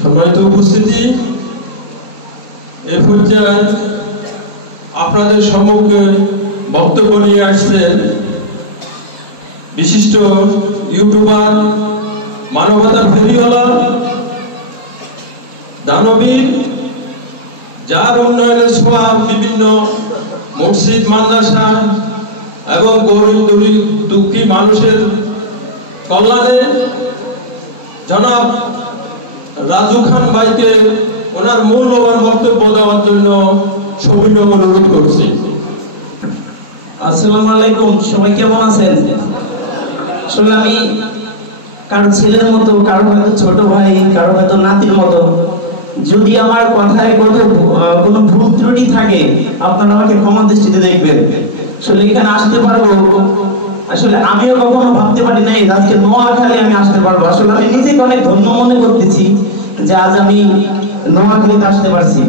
সম্মানিত উপস্থিতি, এই পর্যায়ে আপনাদের সম্মুখে বক্তব্য নিয়ে আসছেন বিশিষ্ট ইউটিউবার, মানবতার ফেরিওয়ালা, দানবীর, যার উন্নয়নের ছোঁয়া বিভিন্ন মসজিদ, মাদ্রাসা এবং গরিব দুঃখী মানুষের কল্যাণে জনাব রাজু খান ভাইকে ওনার মূল্যবান বক্তব্য দেওয়ার জন্য সবিনয় অনুরোধ করছি। আসসালামু আলাইকুম, সবাই কেমন আছেন? আসলে আমি কারো ছেলের মতো, কারো হয়তো ছোট ভাই, কারো হয়তো নাতির মতো। যদি আমার কথায় কোনো ভুল ত্রুটি থাকে আপনারা আমাকে ক্ষমা দৃষ্টিতে দেখবেন। আসলে এখানে আসতে পারবো, আসলে আমিও কখনো ভাবতে পারি নাই আজকে নোয়াখালী আমি আসতে পারবো। আসলে আমি নিজেকে অনেক ধন্য মনে করতেছি যে আজ আমি নোয়াখালীতে আসতে পারছি।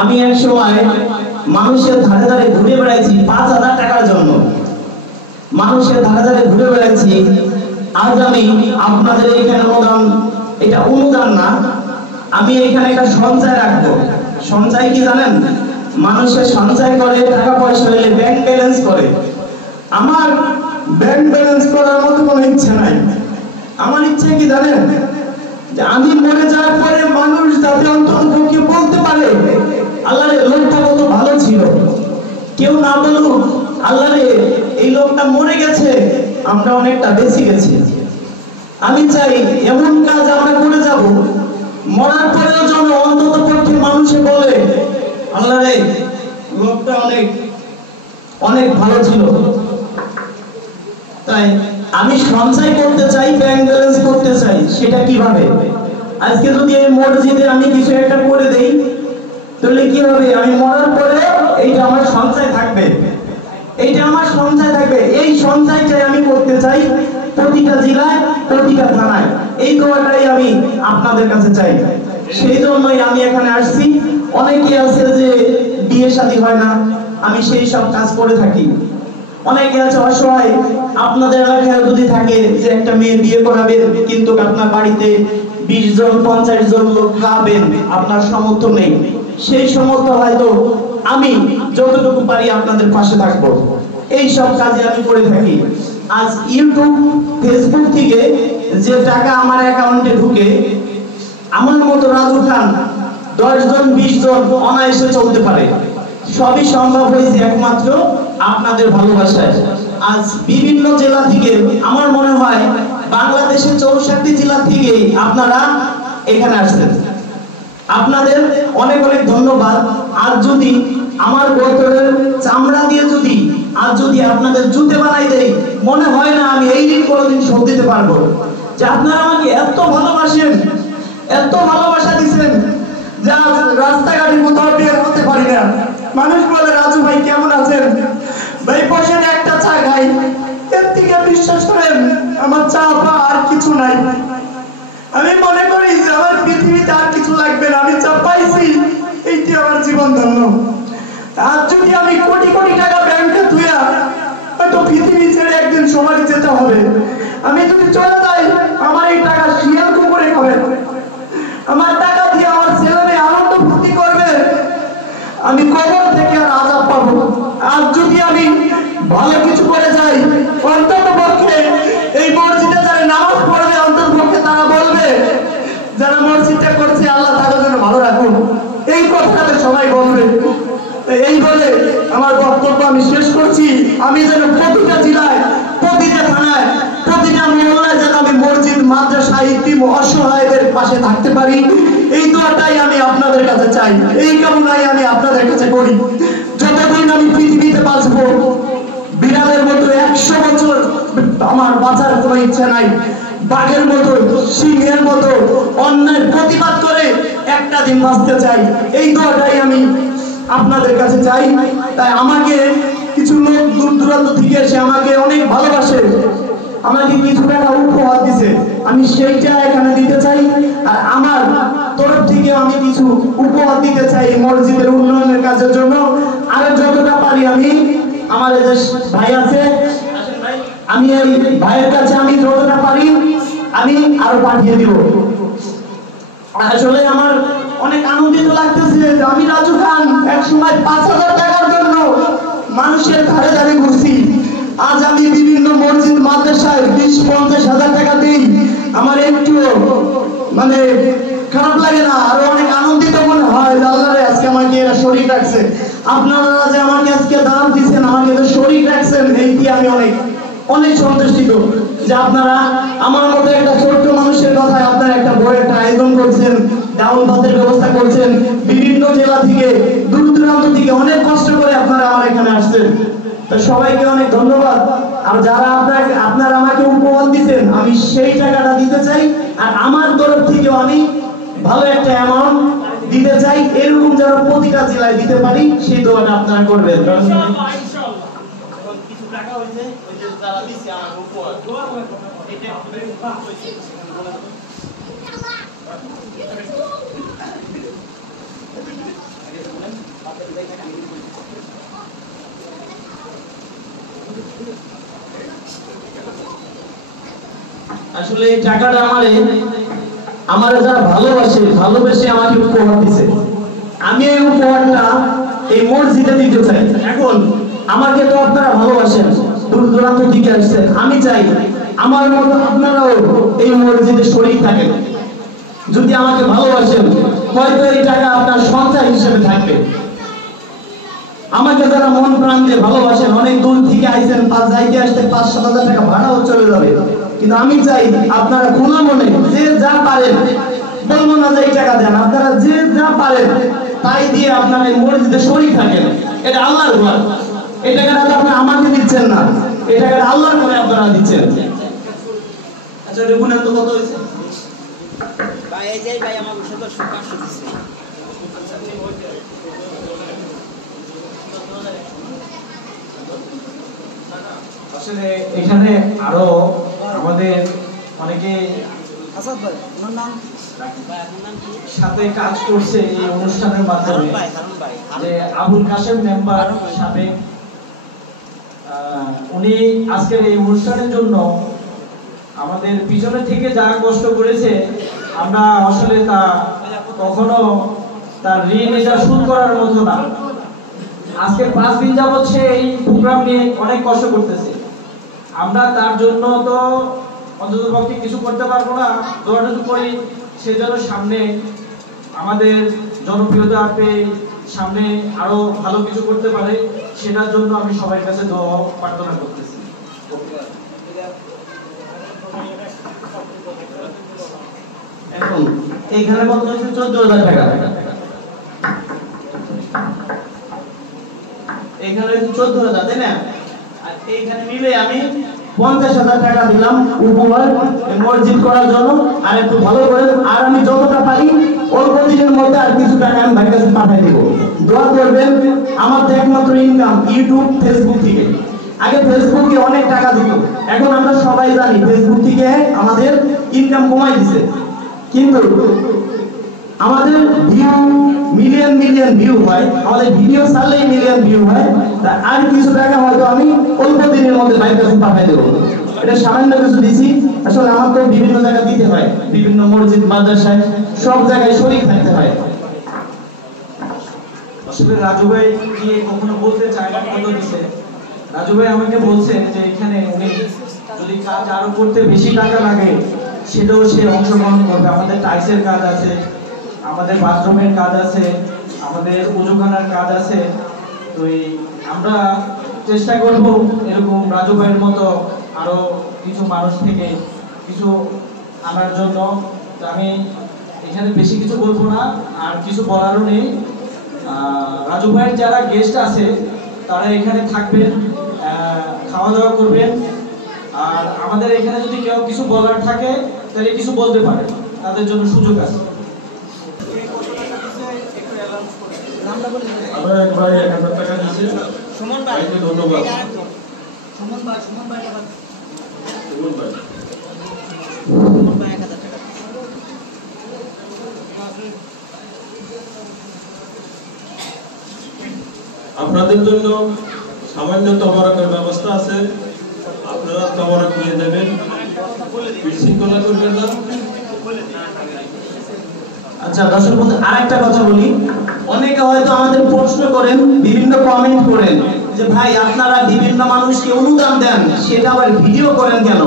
আমি এক সময় মানুষের ধারে ধারে ঘুরে বেড়াইছি 5,000 টাকার জন্য, মানুষের ধারে ধারে ঘুরে বেড়াইছি। আজ আমি আপনাদের এখানে এটা অনুদান না, আমি এখানে একটা সঞ্চয় রাখবো। সঞ্চয় কি জানেন? মানুষের সঞ্চয় করে, টাকা পয়সা হলে ব্যাংক ব্যালেন্স করে। আমার ব্যাংক ব্যালেন্স করার মতো কোনো ইচ্ছে নাই। আমার ইচ্ছে কি জানেন? যে আমি মরে যাওয়ার পরে মানুষ যাতে অন্ততপক্ষে বলতে পারে আল্লাহ রে লোকটা কত ভালো ছিল। কেউ না বলুক আল্লাহ রে এই লোকটা মরে গেছে, আমরা অনেকটা বেঁচে গেছি। আমি চাই এমন কাজ আমরা করে যাব, মরার পরেও যেন অন্ততপক্ষে মানুষে বলে আল্লাহ রে লোকটা অনেক অনেক ভালো ছিল। তাই আমি সঞ্চয় করতে চাই, ব্যাংক ব্যালেন্স করতে চাই। সেটা কিভাবে? আজকে যদি এই মসজিদে আমি কিছু একটা করে দেই তাহলে কি হবে? আমি মরার পরে এইটা আমার সঞ্চয় থাকবে, এইটা আমার সঞ্চয় থাকবে। এই সঞ্চয়টাই আমি করতে চাই প্রতিটা জেলায়, প্রতিটা থানায়। এই দোয়াটাই আমি আপনাদের কাছে চাই। সেই জন্যই আমি এখানে আসছি। অনেকে আছে যে বিয়ে শাদী হয় না, আমি সেই সব কাজ করে থাকি। অনেকে আছে অসহায়, আপনাদের এলাকায় যদি থাকে যে একটা মেয়ে বিয়ে করাবেন কিন্তু আপনার বাড়িতে 20 জন 50 জন লোক খাবেন, আপনার সামর্থ্য নেই। সেই সামর্থ্য হয়তো আমি যতটুকু পারি আপনাদের পাশে থাকবো। এই সব কাজে আমি করে থাকি। আজ ইউটিউব, ফেসবুক থেকে যে টাকা আমার অ্যাকাউন্টে ঢুকে, আমার মতো রাজু খান 10 জন 20 জন অনায়াসে চলতে পারে। সবই সম্ভব হয়েছে একমাত্র আপনাদের ভালোবাসায়। আজ বিভিন্ন জেলা থেকে, আমার মনে হয় বাংলাদেশের 64 জেলা থেকে আপনারা এখানে আসছেন। আপনাদের অনেক অনেক ধন্যবাদ। আর যদি আমার গতরের চামড়া দিয়ে যদি আপনাদের জুতে বানাই দেই, মনে হয় না আমি এই দিন কোনোদিন শোধ দিতে পারবো। যে আপনারা আমাকে এত ভালোবাসেন, এত ভালোবাসা দিচ্ছেন যে রাস্তাঘাটে কোথাও বের হতে পারি না। মানুষ বলে রাজু ভাই কেমন আছেন? ভাই বসেন একটা চা খাই। এর থেকে বিশ্বাস করেন আমার চা আর কিছু নাই। আমি মনে করি যে আমার পৃথিবীতে আর কিছু লাগবে না। আমি যা পাইছি এইটি আমার জীবন ধন্য। আর যদি আমি কোটি কোটি টাকা ব্যাংকে ধুয়া হয়তো পৃথিবী ছেড়ে একদিন সবাই যেতে হবে। আমি যদি চলে যাই আমার এই টাকা শিয়াল কুকুরে খাবে, আমার টাকা দিয়ে আমার ছেলে মেয়ে আনন্দ ফুর্তি করবে, আমি কবর থেকে আর আযাব পাবো। আর যদি আমি ভালো কিছু করে যাই, অন্তত পক্ষে এই মসজিদে যারা নামাজ পড়বে অন্তত পক্ষে তারা বলবে যারা মসজিদটা করছে আল্লাহ তাদের জন্য ভালো রাখুন। এই কথাটা সবাই বলবে। এই বলে আমার বক্তব্য আমি শেষ করছি। আমি যেন প্রতিটা জেলায়, প্রতিটা থানায়, প্রতিটা মহল্লায় যেন আমি মসজিদ, মাদ্রাসা, ইতিম, অসহায়দের পাশে থাকতে পারি, এই দোয়াটাই আমি আপনাদের কাছে চাই। এই কামনাই আমি আপনাদের কাছে করি। যতদিন আমি পৃথিবীতে বাঁচবো, বিড়ালের মতো 100 বছর আমার বাঁচার কোনো ইচ্ছা নাই। বাঘের মতো, সিংহের মতো অন্যায় প্রতিবাদ করে একটা দিন বাঁচতে চাই। এই দোয়াটাই আমি আপনাদের কাছে চাই। তাই আমাকে কিছু লোক দূর দূরান্ত থেকে এসে আমাকে অনেক ভালোবাসে, আমাকে কিছু টাকা উপহার দিছে, আমি সেইটা এখানে দিতে চাই। আর আমার তরফ থেকে আমি কিছু উপহার দিতে চাই মসজিদের উন্নয়নের কাজের জন্য। আর যতটা পারি আমি, আমার যে ভাই আছে, আমি এই ভাইয়ের কাছে আমি যতটা পারি আমি আরো পাঠিয়ে দিব। আসলে আমার অনেক আনন্দিত লাগতেছে যে আমি রাজু খান এক সময় 5,000 টাকার জন্য মানুষের ধারে ধারে ঘুরছি। আজ আমি বিভিন্ন মসজিদ মাদ্রাসায় 20-50 হাজার টাকা দিই, আমার একটু মানে খারাপ লাগে না, আরো অনেক আনন্দিত মনে হয় যে আল্লাহরে আজকে আমাকে এরা শরীক রাখছে। আপনারা যে আমাকে আজকে দান দিচ্ছেন, আমাকে যে শরীক রাখছেন, এই দিয়ে আমি অনেক অনেক সন্তুষ্টিত যে আপনারা আমার মতো একটা ছোট্ট মানুষের কথায় আপনারা একটা বড় একটা আয়োজন করছেন, ডাউন ভাতের ব্যবস্থা করছেন, বিভিন্ন জেলা থেকে দূর দূরান্ত থেকে অনেক কষ্ট করে আপনারা আমার এখানে আসছেন। তো সবাইকে অনেক ধন্যবাদ। আর যারা আপনারা আমাকে উপহার দিচ্ছেন, আমি সেই টাকাটা দিতে চাই, আর আমার তরফ থেকেও আমি ভালো একটা অ্যামাউন্ট দিতে চাই, এরকম যেন প্রতিটা জেলায় দিতে পারি সেই দোয়াটা আপনারা করবেন। আসলে এই টাকাটা আমার যারা ভালোবেসে আমাকে উপহার দিছে, আমি এই উপহারটা এই মসজিদে দিতে চাই। এখন আমাকে তো আপনারা ভালোবাসেন, দূর দূরান্ত থেকে আসছেন, আমি চাই আমার মতো আপনারাও এই মসজিদে শরীক থাকেন। যদি আমাকে ভালোবাসেন, হয়তো এই টাকা আপনার সঞ্চয় হিসেবে থাকবে। আমাকে যারা মন প্রাণ দিয়ে ভালোবাসেন, অনেক দূর থেকে আইছেন, যাইতে আসতে 5-7 হাজার টাকা ভাড়াও চলে যাবে, কিন্তু আমি চাই আপনারা খোলা মনে যে যা পারেন, বলবো না যে এই টাকা দেন, আপনারা যে যা পারেন তাই দিয়ে আপনারা এই মসজিদে শরীক থাকেন। এটা আল্লাহর ঘর, এই টাকাটা আপনি আমাকে দিচ্ছেন না, এই টাকাটা আল্লাহর ঘরে আপনারা দিচ্ছেন। আচ্ছা, রেগুনার তো কত হয়েছে ভাই? এই যে ভাই আমার 500 দিচ্ছে। আসলে এখানে আরো আমাদের অনেকে সাথে কাজ করছে এই অনুষ্ঠানের মাধ্যমে, যে আবুল কাশেম মেম্বার সাবেক, উনি আজকের এই অনুষ্ঠানের জন্য আমাদের পিছনে থেকে যা কষ্ট করেছে, আমরা আসলে তা কখনো তার ঋণ এটা শোধ করার মতো না। আজকে 5 দিন যাবত সে এই প্রোগ্রাম নিয়ে অনেক কষ্ট করতেছে। আমরা তার জন্য তো অন্ততপক্ষে কিছু করতে পারবো না, দোয়াটুকু করি সে যেন সামনে আমাদের জনপ্রিয়তা পেয়ে সামনে আরো ভালো কিছু করতে পারে, সেটার জন্য আমি সবার কাছে দোয়া প্রার্থনা করতেছি। এখন এইখানে কত হয়েছে? 14,000 টাকা। এইখানে 14,000, তাই না? আর এইখানে মিলে আমি 50,000 টাকা দিলাম উপহার মসজিদ করার জন্য। আর একটু ভালো করে, আর আমি যতটা পারি অল্প দিনের মধ্যে আর কিছু টাকা আমি ভাইয়ের কাছে পাঠিয়ে দেবো। দোয়া করবেন। আমার তো একমাত্র ইনকাম ইউটিউব, ফেসবুক থেকে। আগে ফেসবুকে অনেক টাকা দিত, এখন আমরা সবাই জানি ফেসবুক থেকে আমাদের ইনকাম কমাই দিছে, কিন্তু আমাদের ভিউ মিলিয়ন ভিউ হয়, আমাদের ভিডিও ছাড়লেই মিলিয়ন ভিউ হয়। আর কিছু টাকা হয়তো আমি অল্প দিনের মধ্যে ভাইয়ের কাছে পাঠিয়ে দেবো। এটা সামান্য কিছু দিছি, আসলে আমার তো বিভিন্ন জায়গায় দিতে হয়, বিভিন্ন মসজিদ মাদ্রাসায় সব জায়গায় শরীক থাকতে হয়। আসলে রাজু ভাই গিয়ে কখনো বলতে চায় না কত দিছে। রাজু ভাই আমাকে বলছে যে এখানে উনি যদি কাজ আরো করতে বেশি টাকা লাগে সেটাও সে অংশগ্রহণ করবে। আমাদের টাইসের কাজ আছে, আমাদের বাথরুমের কাজ আছে, আমাদের উজুখানার কাজ আছে। তো আমরা চেষ্টা করব এরকম রাজু ভাইয়ের মতো আরো কিছু মানুষ থেকে কিছু আনার জন্য। তো আমি এখানে বেশি কিছু বলবো না, আর কিছু বলারও নেই। রাজু ভাইয়ের যারা গেস্ট আছে তারা এখানে থাকবেন, খাওয়া দাওয়া করবেন। আর আমাদের এখানে যদি কেউ কিছু বলার থাকে তাহলে কিছু বলতে পারে, তাদের জন্য সুযোগ আছে। আমরা একবার 1,000 টাকা দিচ্ছি। সুমন ভাই, ধন্যবাদ। সুমন ভাই 1,000 টাকা। আপনাদের জন্য সামান্য তবরকের ব্যবস্থা আছে, আপনারা তবরক নিয়ে নেবেন, বিশৃঙ্খলা করবেন না। আচ্ছা দর্শক বন্ধু, আরেকটা কথা বলি। অনেকে হয়তো আমাদের প্রশ্ন করেন, বিভিন্ন কমেন্ট করেন যে ভাই আপনারা বিভিন্ন মানুষকে অনুদান দেন, সেটা আবার ভিডিও করেন কেন?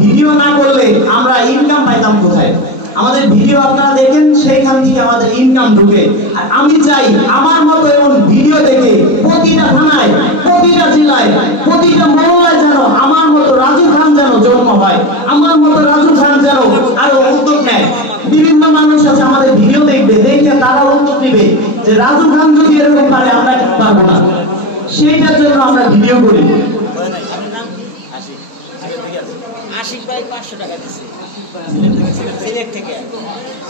ভিডিও না করলে আমরা ইনকাম পাইতাম কোথায়? আমাদের ভিডিও আপনারা দেখেন, সেইখান থেকে আমাদের ইনকাম ঢুকে। আর আমি চাই আমার মতো এমন ভিডিও দেখে প্রতিটা থানায়, প্রতিটা জেলায়, প্রতিটা মহল্লায় যেন আমার মতো রাজু খান যেন জন্ম হয়, আমার মতো রাজু খান যেন আরো উদ্যোগ নেয়। বিভিন্ন মানুষ আছে আমাদের ভিডিও দেখবে, দেখে তারা উদ্যোগ নেবে যে রাজু খান যদি এরকম পারে আমরা কেন পারবো না। সেইটার জন্য আমরা ভিডিও করি। আপনার নাম কি? আশিক ভাই 500 টাকা দিচ্ছে সিলেট থেকে।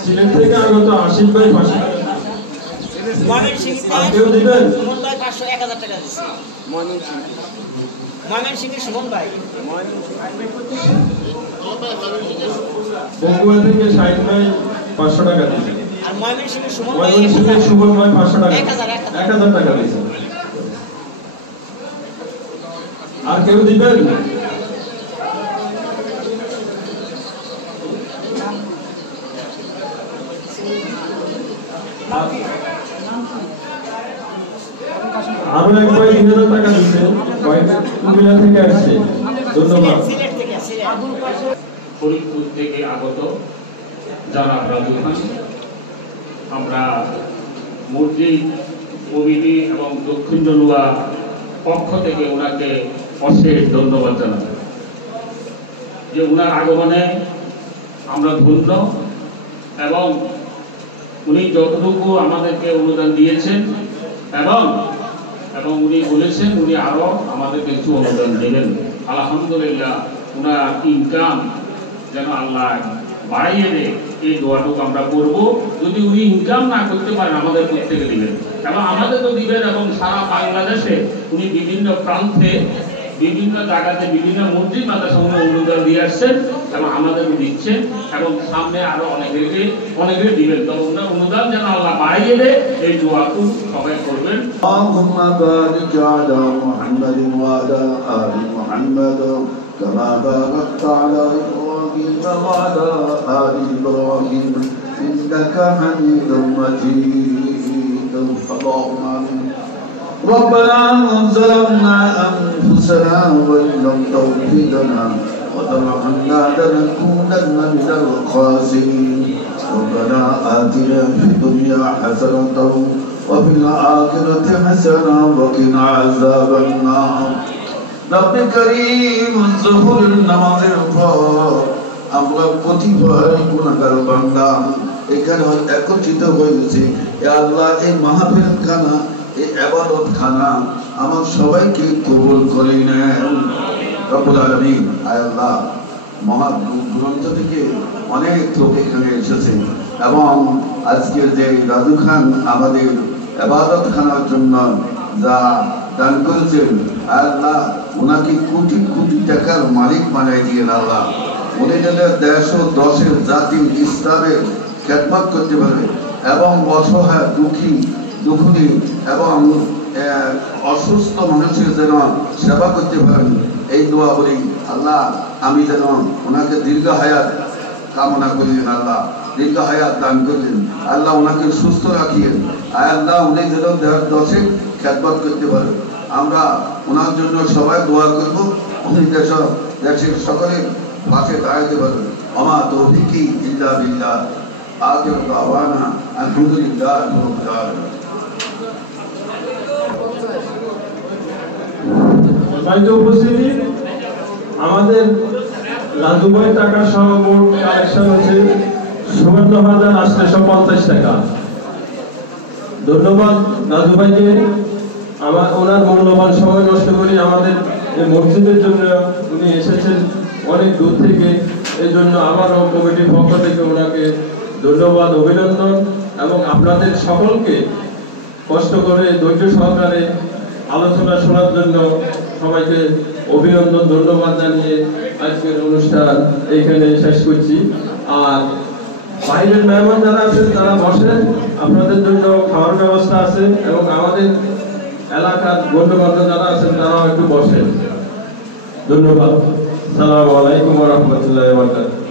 সিলেট থেকে আগত আশিক ভাই 500 টাকা। আর কেউ দিবেন? সুমন ভাই 500 1000 টাকা দিচ্ছে। ময়মনসিংহের সুমন ভাই। বগুড়া থেকে 60 ভাই 500 টাকা দিয়েছে। আর ময়মনসিংহের সুমন ভাই ময়মনসিংহের সুমন ভাই 500 টাকা, 1000 টাকা দিয়েছে। আর কেউ দিবেন? আরো এক ভাই 2000 টাকা দিচ্ছে, কুমিল্লা থেকে আসছে। ধন্যবাদ। সিলেট থেকে ফরিদপুর থেকে আগত জনাব রাজু খান। আমরা মসজিদ কমিটি এবং দক্ষিণ জলুয়া পক্ষ থেকে ওনাকে অশেষ ধন্যবাদ জানাই যে ওনার আগমনে আমরা ধন্য, এবং উনি যতটুকু আমাদেরকে অনুদান দিয়েছেন এবং এবং উনি বলেছেন উনি আরো আমাদের কিছু অনুদান দেবেন। আলহামদুলিল্লাহ, ওনার ইনকাম যেন আল্লাহ বাড়িয়ে দেয়, এই দোয়াটুকু আমরা করব। যদি উনি ইনকাম না করতে পারেন আমাদের প্রত্যেকে দিবেন, এবং আমাদের তো দিবেন। এবং সারা বাংলাদেশে উনি বিভিন্ন প্রান্তে, বিভিন্ন জায়গাতে, বিভিন্ন মসজিদ মাদ্রাসা অনুদান দিয়ে আসছেন এবং আমাদেরকে দিচ্ছেন, এবং সামনে আরো অনেকে দিবেন। তো ওনার অনুদান যেন আল্লাহ বাড়িয়ে দেয়, এই দোয়াটুকু সবাই করবেন। اللهم بارك على محمد وعلى آل محمد كما باركت على إبراهيم وعلى آل إبراهيم إنك حميد مجيد. اللهم آمين. ربنا ظلمنا أنفسنا وإن لم تغفر لنا وترحمنا لنكونن من الخاسرين. ربنا آتنا في الدنيا حسنة وفي الآخرة حسنة وقنا عذاب النار. رب كريم الظهور নামাজের পর আমরা প্রতিবারই গুনাহগার বান্দা এখানে একত্রিত হয়েছি। ইয়া আল্লাহ, এই মাহফিল খানা, এই ইবাদত খানা আমার সবাইকে কবুল করে নেন রব্বুল আলামিন। আয় আল্লাহ, মহাগ্রন্থ থেকে অনেক লোক এখানে এসেছে, এবং আজকে যে রাজু খান আমাদের ইবাদত খানার জন্য যা দান করেছেন, আল্লাহ ওনাকে কোটি কোটি টাকার মালিক বানাই দিয়ে আল্লাহ, উনি যাতে 110 জাতি ইসলামের খেদমত করতে পারবে, এবং অসহায় দুঃখী এবং অসুস্থ মানুষের যেন সেবা করতে পারেন, এই দোয়া বলি। আল্লাহ, আমি যেন ওনাকে দীর্ঘ হায়াত কামনা করিলেন, আল্লাহ দীর্ঘ হায়াত দান করলেন, আল্লাহ ওনাকে সুস্থ রাখিয়েন। আল্লাহ উনি যেন 10 খেদমত করতে পারেন। আমরা ওনার জন্য সবাই দোয়া করব, উনি দেশের সকলের পাশে দাঁড়াতে পারেন। আমা তৌফিকি ইল্লা বিল্লাহ। আখিরু দাওয়ানা আলহামদুলিল্লাহি রাব্বিল আলামিন। উপস্থিতি আমাদের রাজু ভাই টাকা সহ মোট কালেকশন হচ্ছে 54,850 টাকা। ধন্যবাদ রাজু ভাইকে, ওনার মূল্যবান সময় নষ্ট করে আমাদের এই মসজিদের জন্য উনি এসেছেন অনেক দূর থেকে। এই জন্য আবারও কমিটির পক্ষ থেকে ওনাকে ধন্যবাদ, অভিনন্দন, এবং আপনাদের সকলকে কষ্ট করে ধৈর্য সহকারে আলোচনা শোনার জন্য সবাইকে অভিনন্দন, ধন্যবাদ জানিয়ে আজকের অনুষ্ঠান এইখানে শেষ করছি। আর বাইরের মেহমান যারা আছেন তারা বসেন, আপনাদের জন্য খাওয়ার ব্যবস্থা আছে, এবং আমাদের এলাকার গণ্যমান্য যারা আছেন তারাও একটু বসেন। ধন্যবাদ। আসসালামু আলাইকুম ওয়া রাহমাতুল্লাহি ওয়া বারাকাতুহু।